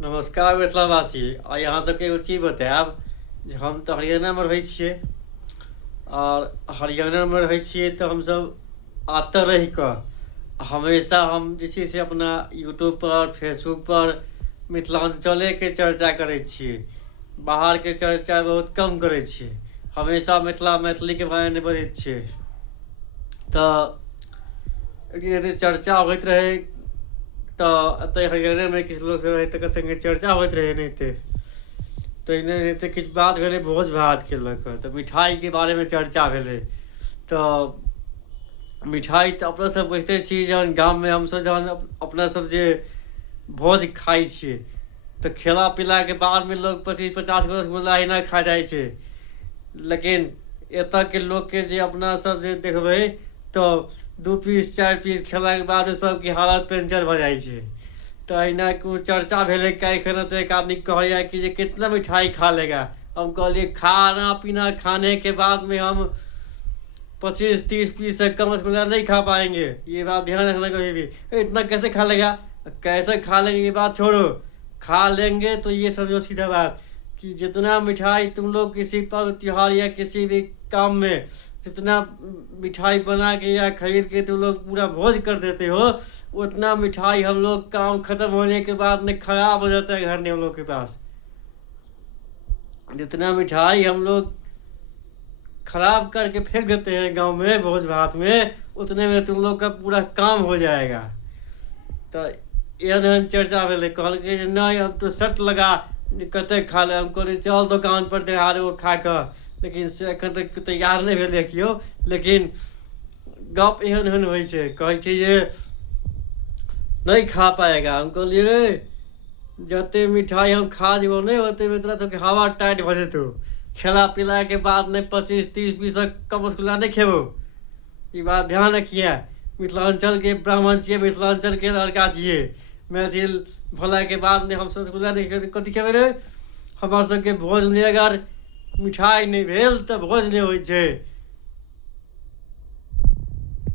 नमस्कार मिथिलावासी। आ यहाँ सबके एगो चीज बतायब जे हम तऽ हरियाणामे रहै छियै। और हरियाणामे रहै छियै तऽ हमसब आतऽ रहि कऽ हमेशा हम जे छै से अपना यूट्यूबपर फेसबुकपर मिथिलाञ्चलेके चर्चा करै छियै। बाहरके चर्चा बहुत कम करै छियै। हमेशा मैथिलीके बारेमे बजैत छियै। तऽ एक दिन चर्चा होइत रहै तऽ एतऽ हरियाणामे किछु लोक रहै तकर सङ्गे चर्चा होइत रहै एनाहिते। तऽ एनाहिते किछु बात भेलै भोज भातके लऽ कऽ, तऽ मिठाइके बारेमे चर्चा भेलै। तऽ मिठाइ तऽ अपनासब बुझिते छी, जहन गाममे हमसब जहन अपनासब जे भोज खाइ छियै तऽ खेला पीलाके बादमे लोक 25-50 गो रसगुल्ला एहिना खा जाइ छै। लेकिन एतऽके लोकके जे अपनासब जे देखबै तऽ 2 पीस 4 पीस खेलाके बाद सबके हालत पेंचर भऽ जाइ छै। तो अहिना को चर्चा भेलै काल्हि खना, तो एक आदमी कहैया कि जे कितना मिठाई खा लेगा। हम कहलिए खाना पीना खाने के बाद में हम 25-30 पीस से कम रसगुल्ला नहीं खा पाएंगे। ये बात ध्यान रखना कभी भी। इतना कैसे खा लेगा, कैसे खा लेंगे ये बात छोड़ो, खा लेंगे तो ये समझो सीधा बात कि जितना मिठाई तुम लोग किसी पर्व त्योहार या किसी भी काम में जितना मिठाई बना के या खरीद के तुम लोग पूरा भोज कर देते हो, उतना मिठाई हम लोग काम खत्म होने के बाद में खराब हो जाता है घर में हम लोग के पास। जितना मिठाई हम लोग खराब करके फेंक देते हैं गांव में भोज भात में, उतने में तुम लोग का पूरा काम हो जाएगा। तो एहन चर्चा भेलै। कहलकै जे नहीं अब तो शर्त लगा कते खा ले। हम कहलिए चल दुकान पर देखा देबो खा कऽ, लेकिन से एखन तक तैयार नहीं भेलै केओ। लेकिन गप एहन एहन होइ छै, कहै छै जे नहीं खा पाएगा। हम कहलिए रे जते मिठाई हम खा जेबो नहीं ओते में तोरा सबके हवा टाइट भऽ जेतौ। खेला पीला के बाद में 25-30 पीस कम रसगुल्ला नहीं खेबो। ई बात ध्यान रखिए। मिथिलांचल के ब्राह्मण छियै, मिथिलांचल के लड़का छियै। मैथिल भोला के बाद में हम रसगुल्ला नहीं खेबै कथी खेबै रे। हमर सबके भोज में अगर मिठाई नहीं भेल तऽ भोज नहीं होइ छै।